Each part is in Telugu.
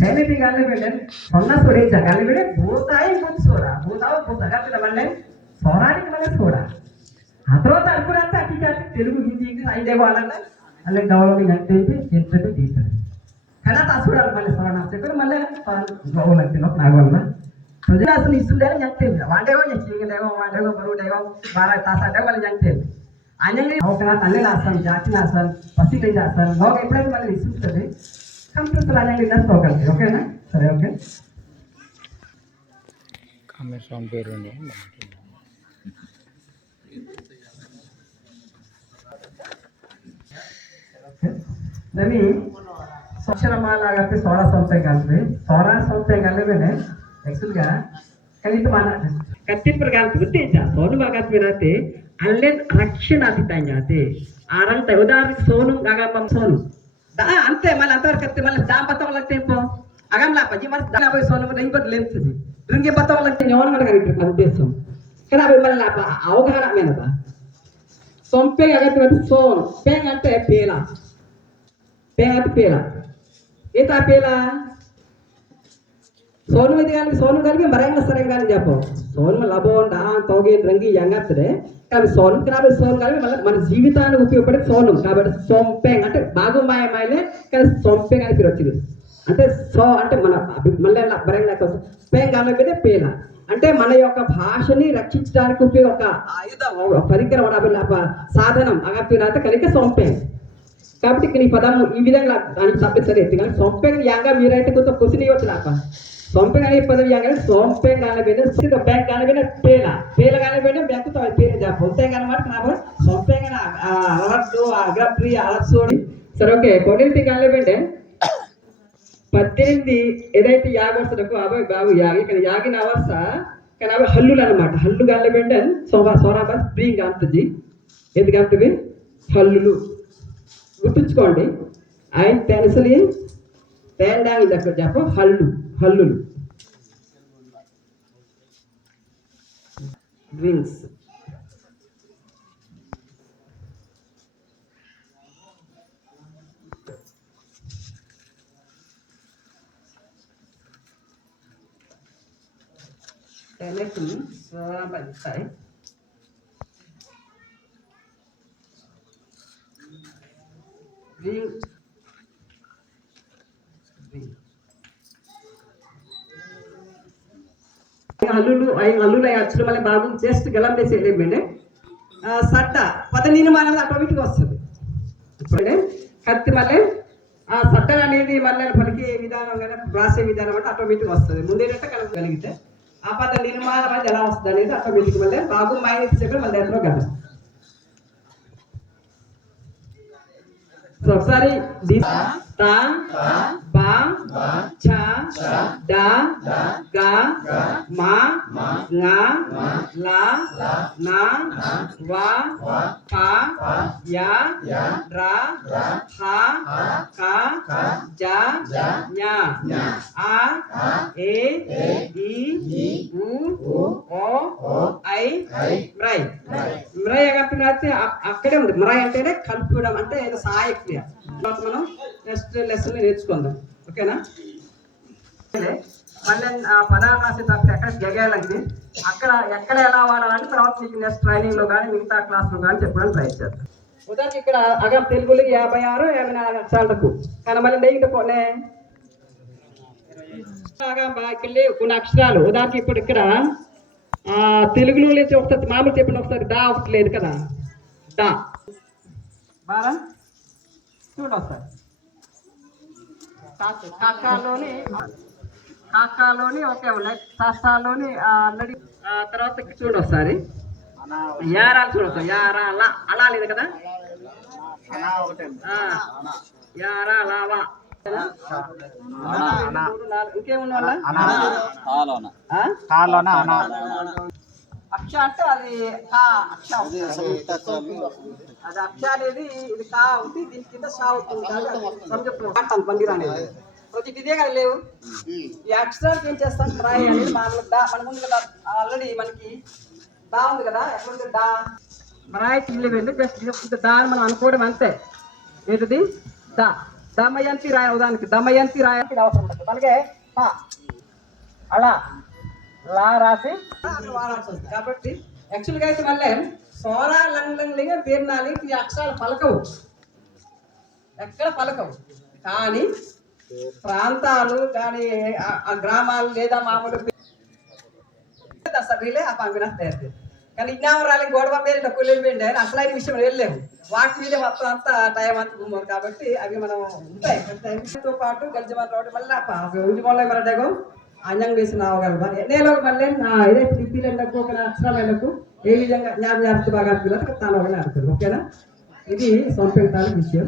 पहले भी गाले बेटे सोना सोड़े जगाले बेटे भूता ही भूत सोड़ा भूता भूता का मल्ले सोरानी मल्ले सोड़ा తర్వాత అనుకున్నంత అతికి తెలుగు హిందీ ఇంగ్లీష్ ఐదేవో అలాగే అలా డెవలపింగ్ అంటే ఎంతసేపు తీస్తారు కానీ చూడాలి మళ్ళీ సోనా చెప్పారు మళ్ళీ గౌలు అంతే నాగోళ్ళ ప్రజలు అసలు ఇస్తుండే చెప్తే వాటేవో చీకలేవో వాటేవో బరువుడేవో బాగా తాసాటేవో వాళ్ళు చెప్తే అన్నీ ఒక తల్లి రాస్తాను జాతి రాస్తాను పసికి చేస్తాను లోక ఎప్పుడైతే మళ్ళీ ఇస్తుంది కంప్యూటర్ అనేది నేర్చుకోగలిగి ఓకేనా సరే ఓకే కామేశ్వరం పేరు नवी अक्षरमाला ಆಗತ್ತೆ 16 ಸಂತೆಗಾಲ್ರಿ 16 ಸಂತೆಗಾಲ್ವೇನೆ एक्चुअली గా ಕಲಿತ ಮಾನ कत्ती प्रकार होते जा सोनू भागात मिळते अल्ले रक्षण आती जाते आरंत उदाहरण सोनू गागा सोनू दा अंते मला अंतर करते मला दाम बताव लागते पो आगम ला पजी मला दाना बोय सोनू मध्ये इंपत लेन्स दी ड्रिंगे बताव लागते नेवन मला करीत उद्देश्य करा बोय मला అవగాహన मेनबा सొంపే ಆಗತ್ತೆ ಮತ್ತೆ सोन पेंग अंटे पेला पेंग पेला येता पेला सोनू में दिया सोनू गल में मरेंगे सरेंगे नहीं जापो सोनू में लाभों डां तोगे रंगी यंगर तेरे कभी सोनू के नाम सोनू गल में मतलब मन जीवितान उपयोग पड़े सोनू कभी सोंपेंग अंटे बागु माय मायले कभी सोंपेंग आई पिरोचिली अंटे सो अंटे मन मल्ले ला मरेंगे तो पेंग आने के लिए पेला అంటే మన యొక్క భాషని రక్షించడానికి ఉపయోగ ఒక ఆయుధం పరికరం వడబెల్ల సాధనం అగపినాత కనుక సొంపెంగ్ కాబట్టి ఇక్కడ ఈ పదం ఈ విధంగా దానికి తప్పిసరి ఎందుకంటే సొంపెంగ్ యాంగా మీరైతే కొంత క్వశ్చన్ ఇవ్వచ్చు నాకు సొంపెంగ్ అనే పదం యాంగా సొంపెంగ్ అనబెన సిద్ధ బ్యాంక్ అనబెన పేల అనబెన బ్యాంకు తో పేరు జాప సొంపెంగ్ అన్నమాట నాకు సొంపెంగ్ అన అలర్ట్ అగ్రప్రి అలర్ట్సోడి సరే ఓకే కొన్నింటి అనబెండే 18 ఏదైతే యాగ వస్తదకు అబ్బాయి బాబు యాగి ఇక్కడ యాగిన అవస్థ కానీ అవి హల్లులు అన్నమాట హల్లు గాలబెండన్ సోరా బస్ బ్రింగ్ అంతది ఎందుకు అంతవి హల్లులు గుర్తుంచుకోండి ఆయన పెన్సిల్ తేండాంగి దగ్గర చెప్ప హల్లులు drinks Teletum suara bantai. Ring. Alulu ay actually male babu just galam desi element satta pada nirmaanam automatic vastadi ippude katti male aa satta anedi male palike vidhanam gana rase vidhanam ante automatic vastadi munde netta kalagaligite ఆ పద నిర్మాణం అనేది ఎలా వస్తుంది అనేది ఆటోమేటిక్ మళ్ళీ బాగు మైనస్ చెప్పి మళ్ళీ ఎంతలో కదా ఒకసారి తా బా చ డా గా మా గా లా నా వా పా యా రా హా కా జా ఞా ఆ ఏ ఈ ఊ ఓ ఐ మ్రై మ్రై అంటే అక్కడే ఉంది మ్రై అంటేనే కలుపుకోవడం అంటే ఏదో సహాయక క్రియ మనం నెక్స్ట్ లెసన్ నేర్చుకుందాం ఓకేనా మళ్ళీ పదాలు రాసేటప్పుడు ఎక్కడ జగేయాలంటే అక్కడ ఎక్కడ ఎలా వాడాలంటే తర్వాత మీకు నెక్స్ట్ ట్రైనింగ్ లో కానీ మిగతా క్లాస్ లో కానీ చెప్పడానికి ట్రై చేద్దాం ఉదాహరణకి ఇక్కడ అగం తెలుగులో 56 54 అక్షరాలకు కానీ మళ్ళీ నెయ్యి పోనే ఇక్కడ లేవు కొన్ని అక్షరాలు ఉదాహరణకి ఇప్పుడు ఇక్కడ తెలుగులో లేచి ఒకసారి మామూలు చెప్పండి ఒకసారి డా ఒకటి లేదు కదా డా బాగా చూడండి ఒకసారి కాకాలోని ఓకే ఉన్నాయి సాస్తాలోని ఆల్రెడీ తర్వాత చూడండి ఒకసారి యారాలు చూడొచ్చు యారా అలా లేదు కదా యారా లావా ఇంకేమున్నా అక్ష అంటే అది అది అక్ష అనేది ఇది కా అవుతుంది దీని కింద షా అవుతుంది పందిరా అనేది ప్రతి ఇదే కదా లేవు ఈ అక్షరానికి ఏం చేస్తాం ట్రై అనేది మామూలుగా మన ముందు కదా ఆల్రెడీ మనకి దా ఉంది కదా ఎక్కడ డా రాయికి వెళ్ళి జస్ట్ దా అని మనం అనుకోవడం అంతే ఏంటిది దా దమయంతి రాయ ఉదాహరణకి దమయంతి రాయ అవసరం ఉండదు మనకే పా అలా లా రాసి అక్కడ వాడాల్సి వస్తుంది కాబట్టి యాక్చువల్గా అయితే మళ్ళీ సోరా లంగ్లింగ తీర్నాలి ఈ అక్షరాలు పలకవు ఎక్కడ పలకవు కానీ ప్రాంతాలు కానీ ఆ గ్రామాలు లేదా మామూలు వీళ్ళే ఆ పంపిన తయారు కానీ ఇన్నామరాలి గోడవ మీద కూలీలు పిండి అసలైన విషయం వెళ్ళలేము వాటి మీద మొత్తం అంతా టైం అంతా కాబట్టి అవి మనం ఉంటాయి పాటు గెలిచమని రావడం మళ్ళీ ఉద్యమంలో మరడగో అంజంగా వేసిన అవగలవా నేను మళ్ళీ ఏదైతే లిపిలకు ఒక అక్షరాలకు ఏ విధంగా జ్ఞాపకం బాగా అనిపించాలి తాను ఒకనే ఆడుతుంది ఓకేనా ఇది సొంత విషయం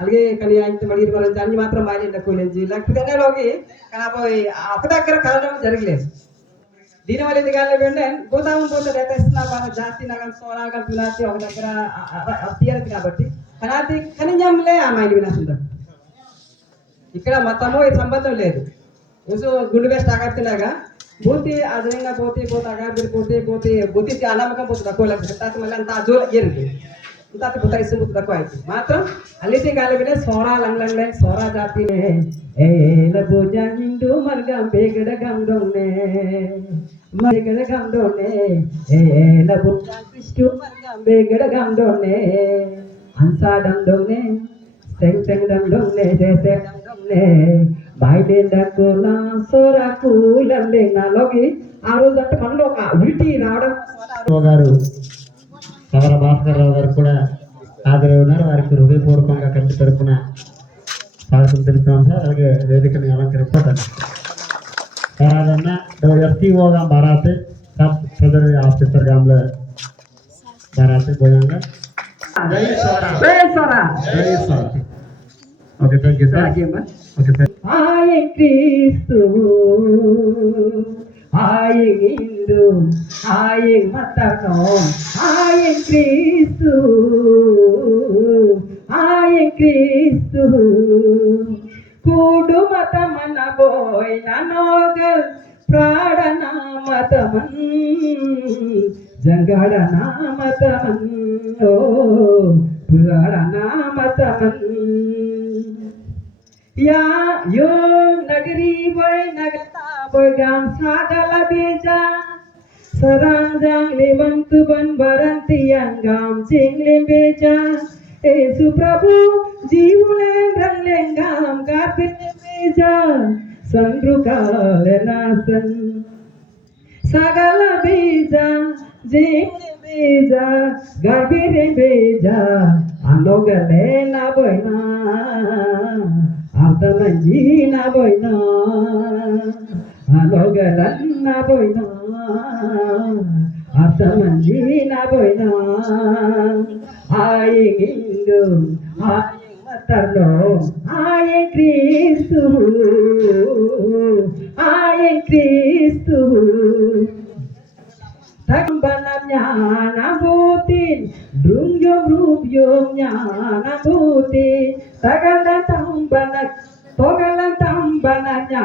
అలాగే కానీ ఆయన మడి అన్ని మాత్రం మారిండ కూలించి లేకపోతే అనేలోకి కానీ అప్పు దగ్గర కలడం జరగలేదు దీనివల్ల ఇది కానీ వెంటనే పోతాము పోతే రేతేస్తున్నా బాగా జాతి నగం సోనాగం పిలాచి ఒక దగ్గర తీయదు కాబట్టి కనాతి కనిజంలే ఆ మైండ్ వినాశం ఇక్కడ మొత్తము ఇది సంబంధం లేదు ఉసు గుండు వేస్ట్ ఆగడుతున్నాగా పోతే అదనంగా పోతే పోతే అగాడి పోతే పోతే అనామకం పోతుంది తక్కువ లేకపోతే మళ్ళీ అంత జోల ఏరింది ఇంత పుతాయిసు తక్కువ అయితే మాత్రం అల్లితే కాలవినే సోరా లంగ్లంగ్ సోరా జాతినే ఏల భుజండు మర్గం బేగడ గండోనే మర్గడ గండోనే ఏల భుజం కృష్ణ మర్గం బేగడ గండోనే అన్సాడండోనే సెంటెండండోనే చేసే డండోనే బయటే డక్కులా సోరా కూలండే నాలోకి ఆ రోజు అంటే మనలో ఒక ఉల్టీ రావడం గారు సవర భాస్కర్ రావు గారు కూడా హాజరై ఉన్నారు వారికి హృదయపూర్వకంగా కంటి తరపున స్వాగతం తెలుపుతున్నాం సార్ అలాగే వేదికని అలంకరిస్తాను ఎస్టీఓగా బారాతే సబ్ సదర్ ఆఫీసర్ గాంలో బారాతే గోయంగా okay thank you sir okay sir హాయ్ క్రీస్తు హాయ్ ఇందు హాయ్ మతనో హాయ్ క్రీస్తు హాయ్ క్రీస్తు కూడు మతమన బోయ్ ననోగల్ ప్రాడనా మతమన్ జంగడనా మతమన్ ఓ పురాడనా మతమన్ या यो नगरी बोय नगता बोय गाम सागल बेजा सरांजांग लेवंतु बन बरंती अंगाम चिंगले बेजा येसु प्रभु जीवुले रंगलेंगाम गाते बेजा संरुकाले नासन सागल बेजा जिंगले बेजा गाबिरे बेजा अनोगले ना बोयना Ardamanji na boyna, alogalan na boyna, Ardamanji na boyna, aying Hindu, aying Matarno, aying Kristu, aying Kristu. Tambananya nabutin, dungyom rubyom nyana butin, tagalan tambanak, togalan tambananya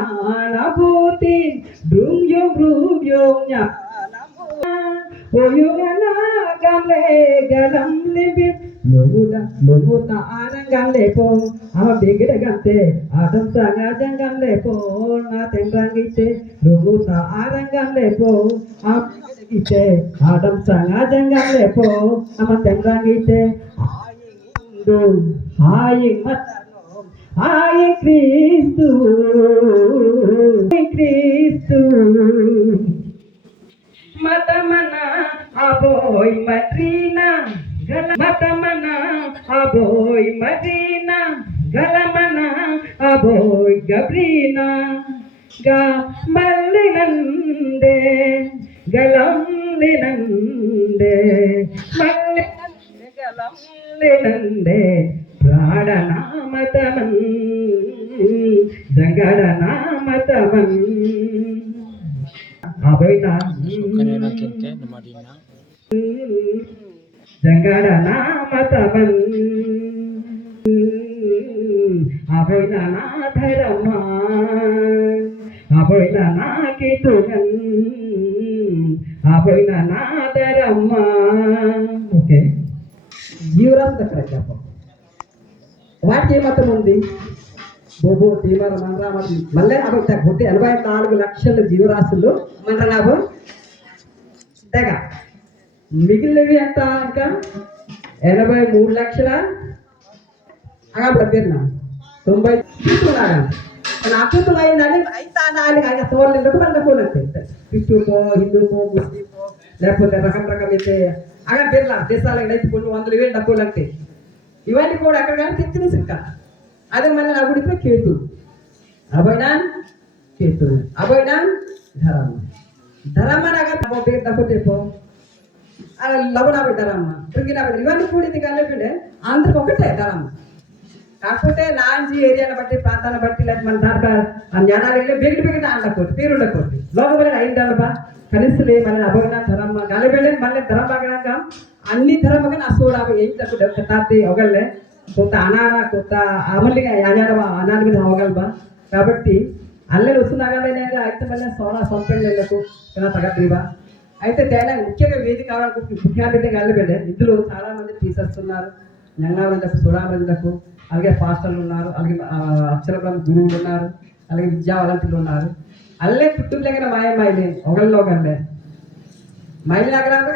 nabutin, dungyom rubyom nyana butin, oyungana gamle galam libit, lumuta anang gamle po, ama bigida gamte, adam sanga jangamle po, na tembrangite, lumuta anang gamle po, ite adam sanga jangan lepo ama temrang ite aying matano aying Kristu matamana aboy madrina matamana aboy madrina galamana aboy gabrina ga mallinande galam linande malle galam linande pradana mataman jangadana mataman aboina Kanina kente namadina. jangadana mataman aboina na dharma aboina na ketugan aboina na daramma. Okay జీవరాశి దగ్గర చెప్పం వాటికి ఏమాత్రం ఉంది బొబ్బు తీమర మండరామతి మళ్ళీ అవి కొట్టి 84 లక్షల జీవరాశులు మండరాబు తెగ మిగిలినవి ఎంత ఇంకా 83 లక్షల పేరున 90 అద్భుతం అయిందని అయితే ఆయన తోళ్ళకు మళ్ళీ పోలంతే క్రిస్టుకో హిందూకో ముస్లింకో లేకపోతే రకం అయితే అక్కడ పేర్ల దేశాలకు అయితే కొన్ని 100,000 డబ్బులు అంటే ఇవన్నీ కూడా అక్కడ కానీ తెచ్చిన సిక్క అదే మళ్ళీ నా గుడికి కేతు అభయనాన్ కేతు అభయనాన్ ధరమ్మ ధరమ్మ నాగా పేరు తక్కువ చెప్పు అలా లవణాభి ధరమ్మ పృంగినాభి ఇవన్నీ కూడింది కలిపి అందరికి ఒకటే ధరమ్మ కాకపోతే లాంచి ఏరియాని బట్టి ప్రాంతాన్ని బట్టి లేకపోతే మన దాంట్లో ఆ జ్ఞానాలు బిగిటి ఆడకూడదు పేరు ఉండకూడదు లోకబడి అయిందబ్బా కనిస్తలే మళ్ళీ అభయన ధరమ్మ గలబెళ్ళే మళ్ళీ ధరమ్మగనాక అన్ని ధరమ్మగా నా సోడాబు ఏం తక్కువ కథార్థి అవగలే కొత్త అనాడ కొత్త అమలిగా అనాడ మీద అవగలబా కాబట్టి అల్లెలు వస్తున్నాగలనే అయితే మళ్ళీ సోడా సొంతకు ఇలా తగ్గట్లేవా అయితే తేడా ముఖ్యంగా వేదిక కావడానికి ముఖ్య అతిథి గలబెళ్ళే ఇందులో చాలా మంది టీచర్స్ ఉన్నారు జ్ఞానాలకు సోడామందులకు అలాగే పాస్టర్లు ఉన్నారు అలాగే అక్షరబ్రహ్మ గురువులు ఉన్నారు అలాగే విద్యావంతులు ఉన్నారు అల్లే పుట్టుకు దగ్గర మాయమాయిలే ఒకళ్ళలో ఒకళ్ళే మైలు నగరాలు